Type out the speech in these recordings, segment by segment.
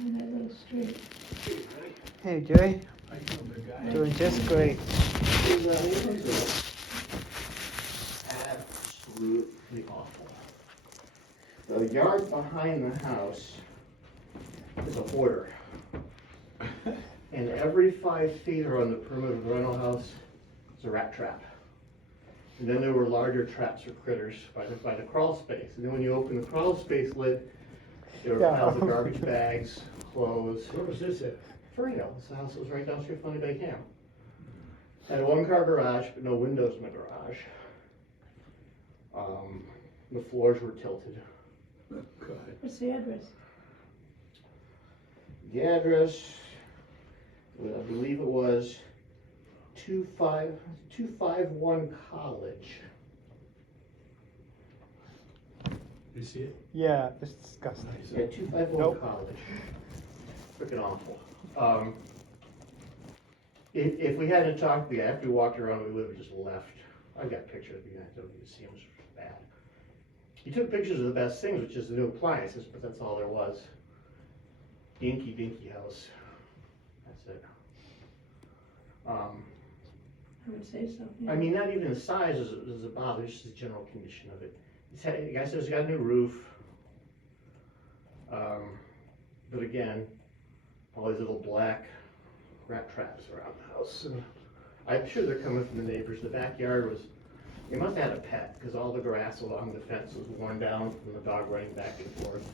On that little street. Hey, Joey. I killed the guy. Doing just great. Absolutely awful. The yard behind the house is a hoarder. And every 5 feet around the perimeter of the rental house is a rat trap. And then there were larger traps for critters by the crawl space. And then when you open the crawl space lid, there were Yeah. piles of garbage bags, clothes. Where was this at? Ferrito, this house was right down the street from Funny Bay Camp. Had a 1-car garage, but no windows in the garage. The floors were tilted. Oh, God. What's the address? The address, I believe it was 251 College. You see it? Yeah, it's disgusting. Yeah, 251 Nope. College. Freaking awful. If we hadn't talked to the guy, after we walked around, we would have just left. I've got pictures of you guys, don't need to see them, it's bad. He took pictures of the best things, which is the new appliances, but that's all there was. Dinky dinky house. That's it. I would say so. Yeah. I mean, not even the size is a bother, it's just the general condition of it. The guy says he's got a new roof. But again, all these little black rat traps around the house. And I'm sure they're coming from the neighbors. The backyard was, they must have had a pet, because all the grass along the fence was worn down from the dog running back and forth.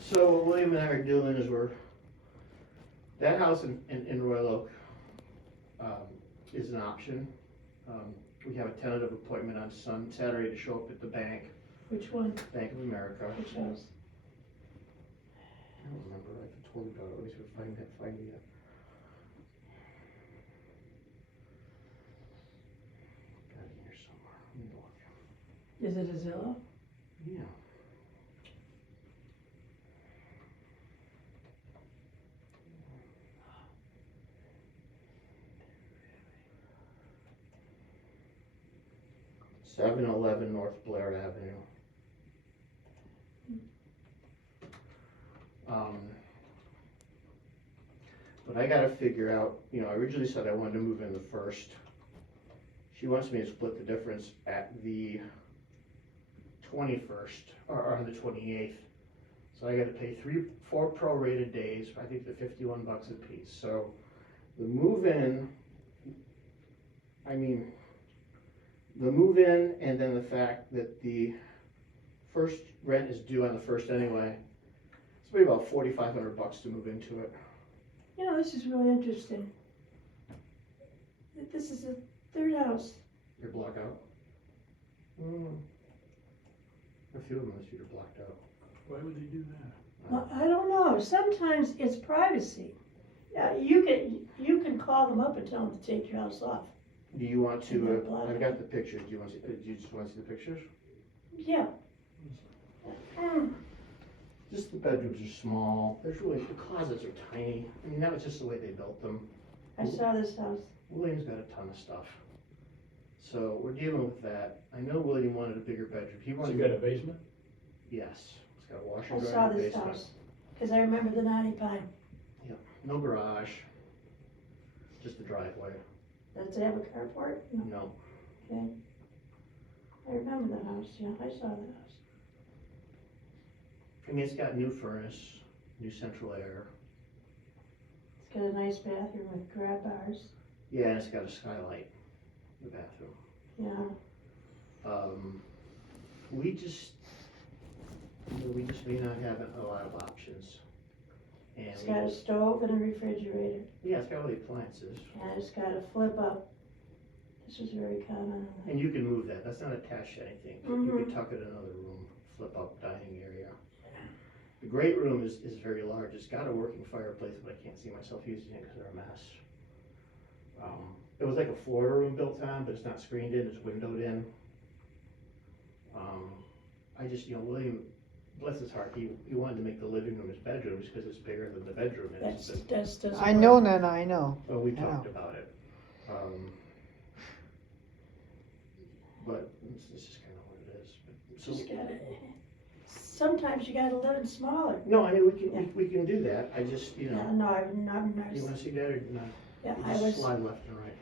So what William and I are doing is that house in Royal Oak is an option. We have a tentative appointment on Saturday to show up at the bank, Which one? Bank of America. Which house? I don't remember, I told you about it, at least we'll find it. Got it here somewhere, let me look. Is it a Zillow? Yeah. (711) North Blair Avenue. But I gotta figure out, I originally said I wanted to move in the first. She wants me to split the difference at the 21st, or on the 28th. So I gotta pay 4 prorated days, I think they're $51 a piece. So the move-in, the move-in and then the fact that the first rent is due on the first anyway, it's maybe about $4,500 to move into it. This is really interesting. This is the third house. You're blocked out? A few of them on the street are blocked out. Why would they do that? Well, I don't know. Sometimes it's privacy. You can call them up and tell them to take your house off. Do you want And they're to, blocked. I've got the pictures, do you just want to see the pictures? Yeah. Just the bedrooms are small, the closets are tiny, that was just the way they built them. I saw this house. William's got a ton of stuff. So we're dealing with that. I know William wanted a bigger bedroom. He So wanted. you got a basement? Yes, it's got a washer I and saw dryer in the this basement. house. Because I remember the Naughty Pine. No garage, just the driveway. Does it have a carport? No. No. Okay. I remember the house. Yeah, I saw the house. It's got new furnace, new central air. It's got a nice bathroom with grab bars. Yeah, and it's got a skylight in the bathroom. Yeah. We just may not have a lot of options. And It's got a stove and a refrigerator. yeah, it's got all the appliances. And it's got a flip up. This is very common. And you can move that, that's not attached to anything. You could tuck it in another room, flip up dining area. The great room is very large, it's got a working fireplace, but I can't see myself using it because they're a mess. It was like a Florida room built on, but it's not screened in, it's windowed in. William, bless his heart, he wanted to make the living room his bedroom because it's bigger than the bedroom is. That's doesn't I work. know, Nana, I know. Well, we Yeah. talked about it. But it's just kind of what it is. So Just got it. sometimes you gotta live in smaller. No, I mean, we can do that, I just, you know, No, I'm not, you wanna see that or not? yeah, You I just was, slide left and right.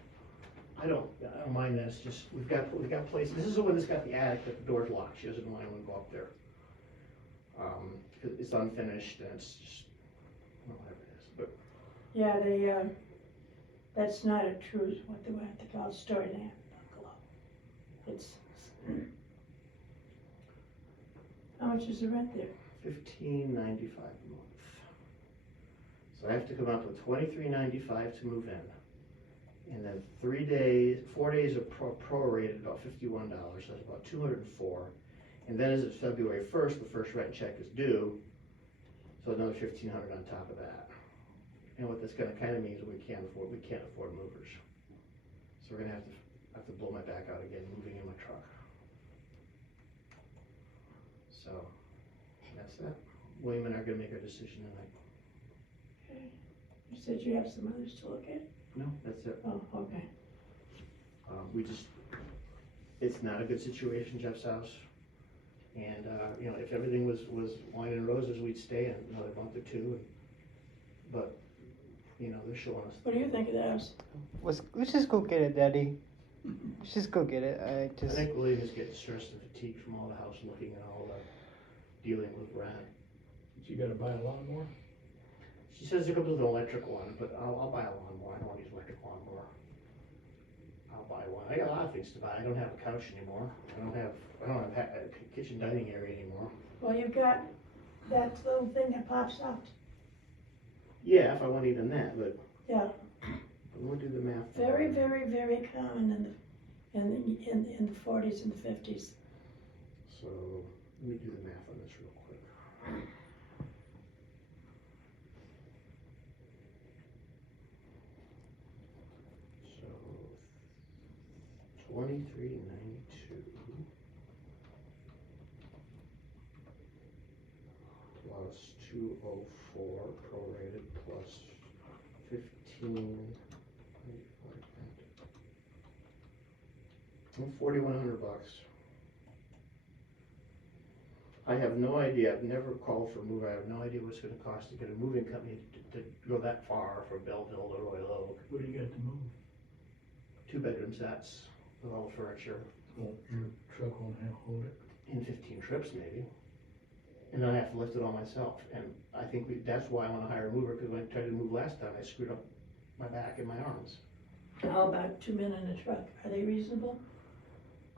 I don't mind that, it's just, we've got places, this is the one that's got the attic, that the door's locked, she doesn't want anyone to go up there. 'Cause it's unfinished and it's just, well, whatever it is, but yeah, they, that's not a true, what they call story land bungalow. It's, how much is the rent there? $15.95 a month. So I have to come up with $23.95 to move in. And then 4 days of prorated, about $51, so that's about $204. And then as of February 1st, the first rent check is due, so another $1,500 on top of that. And what that's gonna kinda means we can't afford movers. So we're gonna have to blow my back out again, moving in my truck. So, that's that. William and I are gonna make our decision tonight. You said you have some others to look at? No, that's it. Oh, okay. It's not a good situation, Jeff's house. And, you know, if everything was wine and roses, we'd stay in another month or two. But, you know, they're showing us. What do you think of the house? Let's just go get it, Daddy. Let's just go get it. I think William is getting stressed and fatigued from all the house looking and all the dealing with rent. You gotta buy a lawnmower? She says it comes with an electric one, but I'll buy a lawnmower. I don't want to use electric lawnmower. I'll buy one. I got a lot of things to buy. I don't have a couch anymore. I don't have a kitchen dining area anymore. Well, you've got that little thing that pops out. Yeah, if I want even that, but Yeah, we'll do the math. very, very, very common in the 40s and the 50s. So let me do the math on this real quick. So 2392 plus 204 prorated plus 1595. $4,100. I have no idea, I've never called for a mover, I have no idea what it's gonna cost to get a moving company to go that far from Belleville to Royal Oak. What do you got to move? 2-bedroom sets with all the furniture Well, your truck won't hold it. in 15 trips maybe. And then I have to lift it all myself, and I think that's why I wanna hire a mover, because when I tried to move last time, I screwed up my back and my arms. How about 2 men in a truck? Are they reasonable?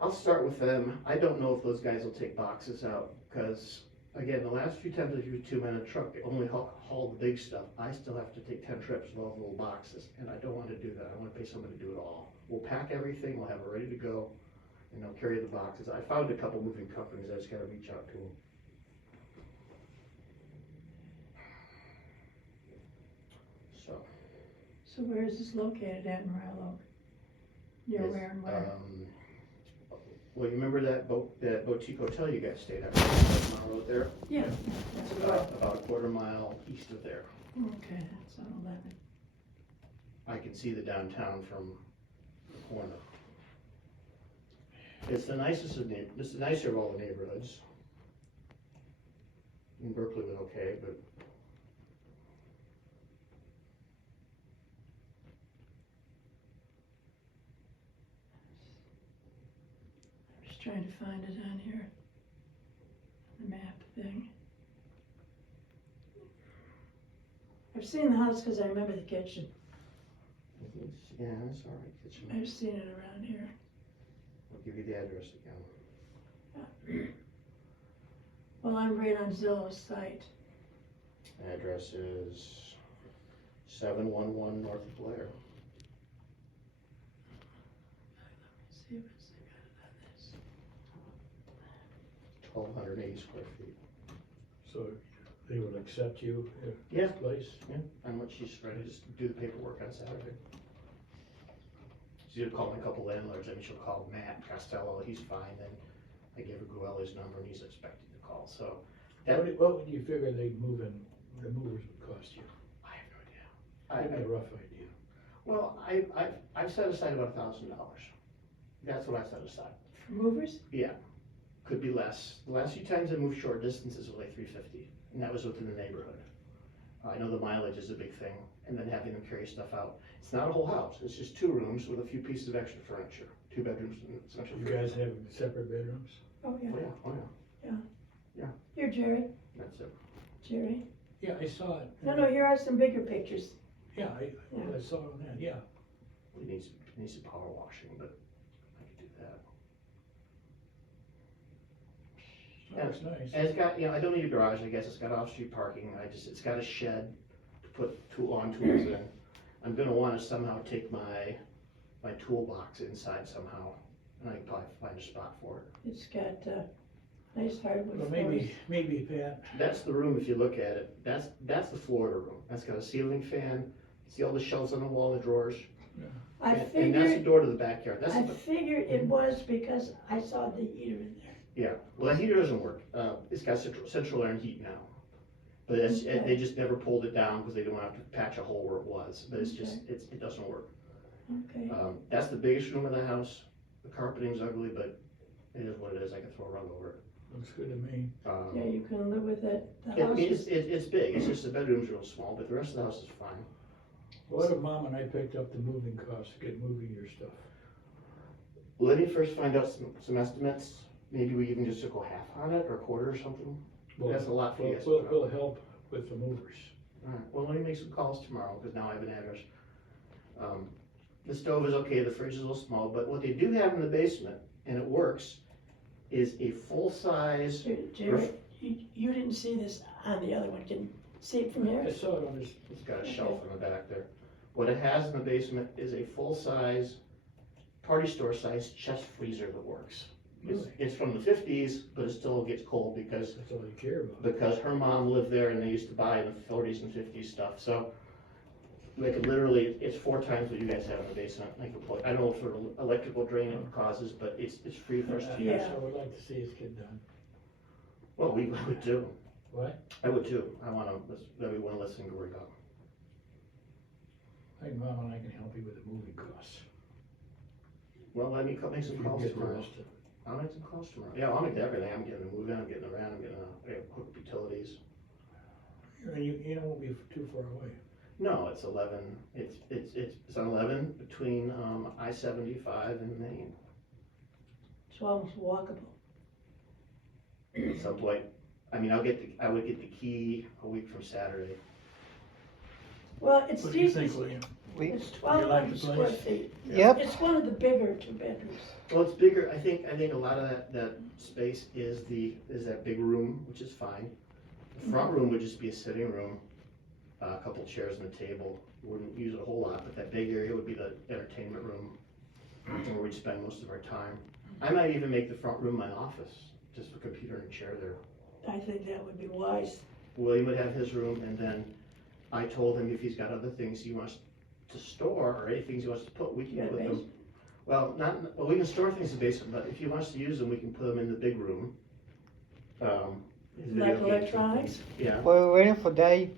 I'll start with them. I don't know if those guys will take boxes out, because, again, the last few times I've used 2 men in a truck, they only haul the big stuff. I still have to take 10 trips with all the little boxes, and I don't want to do that. I want to pay somebody to do it all. We'll pack everything, we'll have it ready to go, and they'll carry the boxes. I found a couple moving companies, I just gotta reach out to them. So where is this located at in Royal Oak? Near It's, where and where? Well, you remember that boutique hotel you guys stayed at, on the road there? Yeah. It's about a quarter mile east of there. Okay, that's on 11. I can see the downtown from the corner. It's the nicer of all the neighborhoods. In Berkeley was okay, but I'm just trying to find it on here. The map thing. I've seen the house because I remember the kitchen. yeah, it's all right, kitchen. I've seen it around here. I'll give you the address again. Well, I'm right on Zillow's site. Address is 711 North of Blair. Let's see what's they got on this. 1,280 square feet. So they will accept you at Yeah. this place? Yeah, and when she's ready, just do the paperwork on Saturday. She'll call a couple landlords, I mean, she'll call Matt Costello, he's fine, then I gave her Guelli's number and he's expecting the call, so. That, What would you figure the movers would cost you? I have no idea. Give me a rough idea. Well, I've set aside about $1,000. That's what I set aside. For movers? Yeah, could be less. The last few times I moved short distances was like 350, and that was within the neighborhood. I know the mileage is a big thing, and then having them carry stuff out. It's not a whole house, it's just 2 rooms with a few pieces of extra furniture, 2 bedrooms and some extra You furniture. guys have separate bedrooms? Oh, yeah. Oh yeah, Here, Jerry, that's it. Jerry. Yeah, I saw it. No, here are some bigger pictures. Yeah, Yeah. I saw it on that, yeah. It needs some power washing, but I could do that. Looks nice. And it's got, I don't need a garage, I guess, it's got off-street parking, it's got a shed to put tools in. I'm gonna wanna somehow take my toolbox inside somehow, and I can probably find a spot for it. It's got, nice hardwood Well, floors. maybe Pat, That's the room, if you look at it, that's the Florida room, that's got a ceiling fan, see all the shelves on the wall, the drawers? I And that's the figured, door to the backyard, that's I the, figured it was because I saw the heater in there. yeah, well, the heater doesn't work, it's got central air and heat now. But Okay. they just never pulled it down because they didn't want to have to patch a hole where it was, but it's just, it doesn't work. Okay, That's the biggest room in the house, the carpeting's ugly, but it is what it is, I can throw a rug over it. looks good to me. yeah, you can live with it. The house It's, is, it's big, it's just the bedroom's real small, but the rest of the house is fine. What if Mom and I picked up the moving costs to get moving your stuff? Let me first find out some estimates, maybe we even just go half on it or a quarter or something. That's a lot for you guys to put up. We'll help with the movers. Alright, well, let me make some calls tomorrow, because now I have an address. The stove is okay, the fridge is a little small, but what they do have in the basement, and it works, is a full-size, Jerry, you didn't see this on the other one, can you see it from here? I saw it on this, it's got a shelf in the back there. What it has in the basement is a full-size, party store size chest freezer that works. really, It's from the 50s, but it still gets cold because that's all you care about. her mom lived there and they used to buy the 40s and 50s stuff, so they could literally, it's 4 times what you guys have in the basement. They could plug, I don't know what sort of electrical drain it causes, but it's free for us to use. Yeah. I would like to see it get done. Well, I would too. What? I would too. I wanna, that'd be one less thing to worry about. I think Mom and I can help you with the moving costs. Well, let me make some You calls get the tomorrow. rest of it. I'll make some calls tomorrow. Yeah, I'll make everything. I'm getting a move in, I'm getting around, I'm getting hook up utilities. You don't want to be too far away. No, it's 11, it's on 11 between, I-75 and Maine. It's almost walkable. At some point, I mean, I would get the key a week from Saturday. Well, it's What do you decent, think, William? it's You like 1,200 the square place? feet. Yep, It's one of the bigger 2 bedrooms. Well, it's bigger, I think a lot of that space is that big room, which is fine. The front room would just be a sitting room, a couple chairs and a table. Wouldn't use it a whole lot, but that big area would be the entertainment room, where we'd spend most of our time. I might even make the front room my office, just a computer and a chair there. I think that would be wise. William would have his room, and then I told him if he's got other things he wants to store, or any things he wants to put, we can You got put a them. basement? Well, we can store things in the basement, but if he wants to use them, we can put them in the big room. His video Like games. electronics? Yeah, we're waiting for that.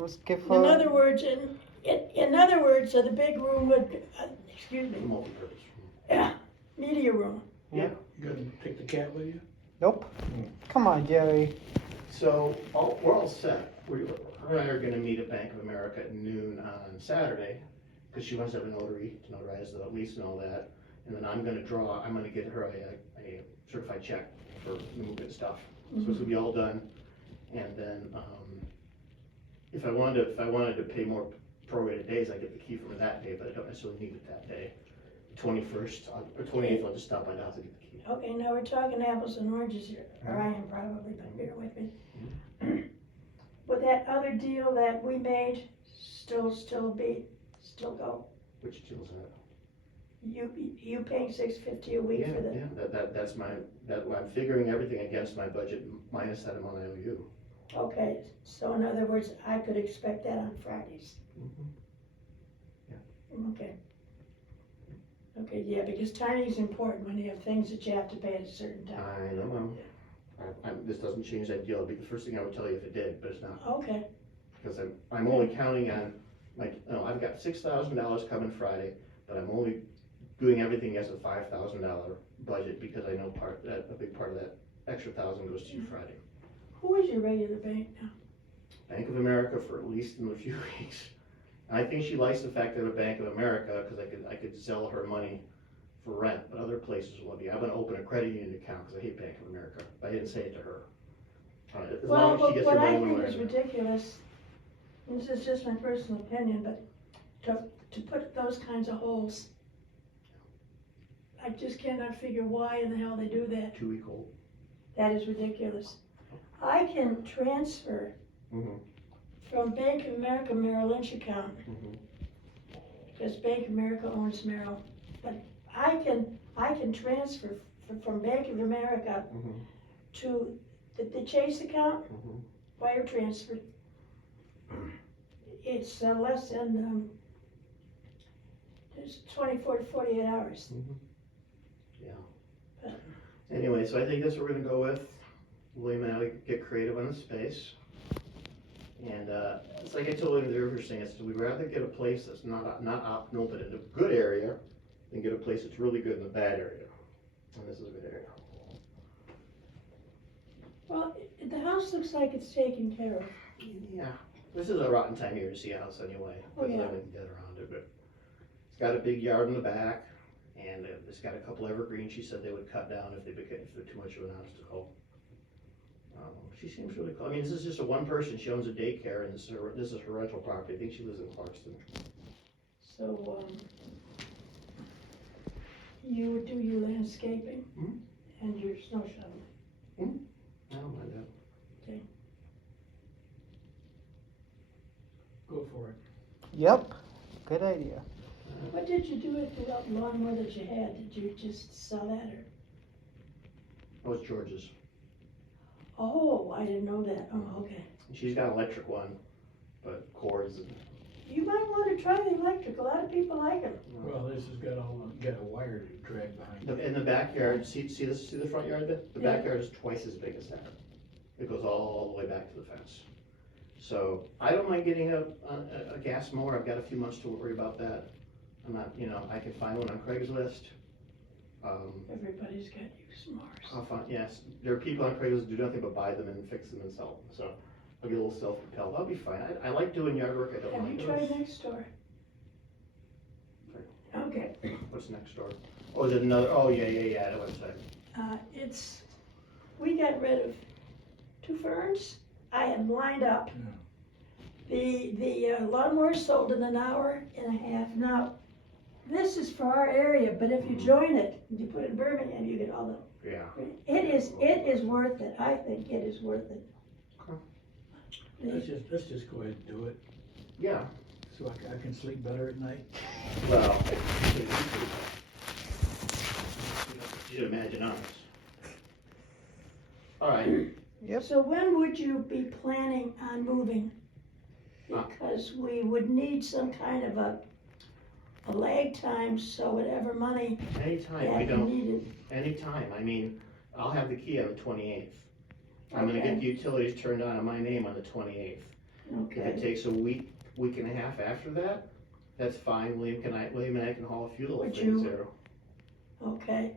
Let's give In her. other words, in other words, so the big room would, excuse the me, multi-purpose room. yeah, media room. Yeah, You gonna take the cat with you? Nope. Come on, Jerry. so, we're all set. Her and I are gonna meet at Bank of America at noon on Saturday, because she wants to have a notary to notarize the lease and all that. And then I'm gonna get her a certified check for the movement stuff. So it's gonna be all done. And then, if I wanted to pay more prorated days, I get the key from her that day, but I don't necessarily need it that day. 21st, or 28th, I'll just stop by the house and get the key. Okay, now we're talking apples and oranges here, or I am probably, but bear with me. Would that other deal that we made still go? Which deal's that? You paying $650 a week Yeah, for the, yeah, that's I'm figuring everything against my budget minus that amount I owe you. okay, so in other words, I could expect that on Fridays. Okay. Okay, yeah, because timing's important when you have things that you have to pay at a certain time. I know, this doesn't change that deal, it'd be the first thing I would tell you if it did, but it's not. Okay, Because I'm only counting on, I've got $6,000 coming Friday, but I'm only doing everything as a $5,000 budget, because I know a big part of that extra 1,000 goes to you Friday. Who is your regular bank now? Bank of America for at least another few weeks. And I think she likes the fact that at Bank of America, because I could sell her money for rent, but other places will be. I'm gonna open a credit union account, because I hate Bank of America. I didn't say it to her. As Well, long as she gets her what I money one think way or is another. ridiculous, and this is just my personal opinion, but to put those kinds of holes, I just cannot figure why in the hell they do that. 2-week-old. That is ridiculous. I can transfer Mhm. from Bank of America Merrill Lynch account, Mhm. because Bank of America owns Merrill, but I can transfer from Bank of America Mhm. to the Chase account, Mhm. wire transfer. It's less than, it's 24 to 48 hours. Yeah. Anyway, so I think that's what we're gonna go with. William and I would get creative on the space. And, it's like I told him the other thing, I said, we'd rather get a place that's not optimal, but in a good area, than get a place that's really good in a bad area. And this is a good area. Well, the house looks like it's taken care of. Yeah, this is a rotten time of year to see a house anyway, Oh, because yeah. I wouldn't get around it, but it's got a big yard in the back, and it's got a couple evergreens she said they would cut down if they're too much of an obstacle. She seems really cool. I mean, this is just a one person, she owns a daycare, and this is her rental property. I think she lives in Clarkston. So, you would do your landscaping Mhm. and your snow shoveling. I don't mind that. Go for it. Yep, good idea. What did you do with the lawnmower that you had? Did you just sell that or? That was George's. Oh, I didn't know that. Oh, okay. She's got an electric one, but cords and. You might want to try the electric. A lot of people like them. Well, this has got got a wire to drag behind it. In the backyard, see the front yard there? The Yeah. backyard is twice as big as that. It goes all the way back to the fence. So I don't mind getting a gas mower. I've got a few months to worry about that. I'm not, I can find one on Craigslist. Everybody's got use mowers. I'll find, yes, there are people on Craigslist who do nothing but buy them and fix them and sell them. So I'll get a little self-propelled. I'll be fine. I like doing yard work. I don't Have mind you those. tried next door? Okay. What's next door? Oh, is it another? Oh, yeah, the website. We got rid of 2 ferns. I had lined up. The lawnmower sold in an hour and a half. Now, this is for our area, but if you join it, you put it in Birmingham, you get all the, Yeah. it is worth it. I think it is worth it. Let's just go ahead and do it, Yeah. so I can sleep better at night. Well, you should imagine us. All right. Yep. So when would you be planning on moving? Because we would need some kind of a lag time, so whatever money Anytime. that We you don't. needed. Anytime. I mean, I'll have the key on the 28th. I'm gonna Okay. get the utilities turned on my name on the 28th. If it Okay, takes a week and a half after that, that's fine. William and I can haul a few little Would things you- there. okay.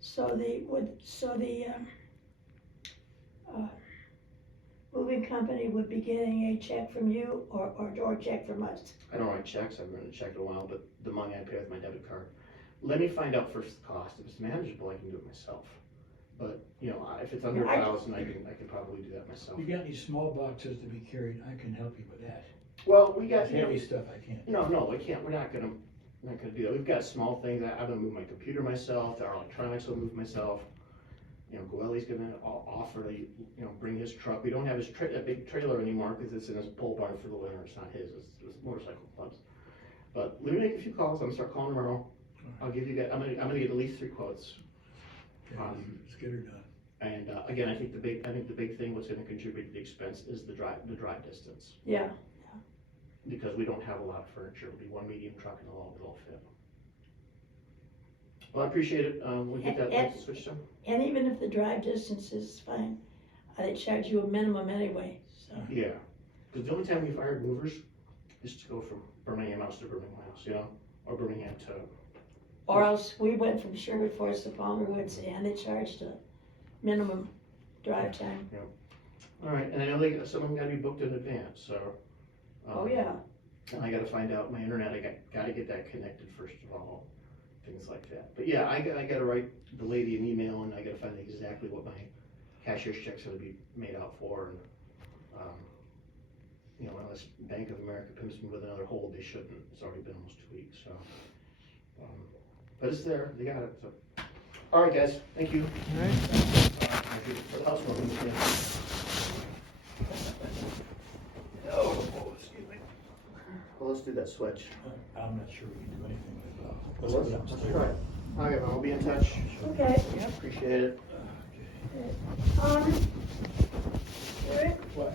So the moving company would be getting a check from you or a check from us? I don't write checks. I haven't written a check in a while, but the money I pay with my debit card. Let me find out first the cost. If it's manageable, I can do it myself. But, if it's under I- 1,000, I can probably do that myself. You got any small boxes to be carried? I can help you with that. Well, we got, Heavy stuff I can't. no, we can't, we're not gonna do that. We've got small things. I'm gonna move my computer myself, our electronics will move myself. Goelli's gonna offer to, bring his truck. We don't have that big trailer anymore because it's in his pole barn for the winter. It's not his, it's motorcycle clubs. But let me make a few calls. I'm gonna start calling tomorrow. I'll give you guys, I'm gonna get at least 3 quotes. Okay, let's get her done. And, again, I think the big thing what's gonna contribute to the expense is the drive distance. Yeah, Because we don't have a lot of furniture. It'll be one medium truck and it'll fit. Well, I appreciate it. We'll get that light switched on. and even if the drive distance is fine, they charge you a minimum anyway, so. Yeah, because the only time we've hired movers is to go from Birmingham House to Birmingham House, or Birmingham to, Or else we went from Sherwood Forest to Palmer Woods and they charged minimum drive time. All right, and I know some of them gotta be booked in advance, so. Oh, yeah. And I gotta find out my internet, gotta get that connected first of all, things like that. But yeah, I gotta write the lady an email and I gotta find out exactly what my cashier's check's gonna be made out for and, you know, unless Bank of America pimps me with another hold, they shouldn't. It's already been almost 2 weeks, so. But it's there, they got it, so. All right, guys, thank you. All right. Thank you for the house warming. Oh, excuse me. Well, let's do that switch. I'm not sure we can do anything with, Let's let's go downstairs. try it. All right, I'll be in touch. Okay. Appreciate it. Okay. Rick, What?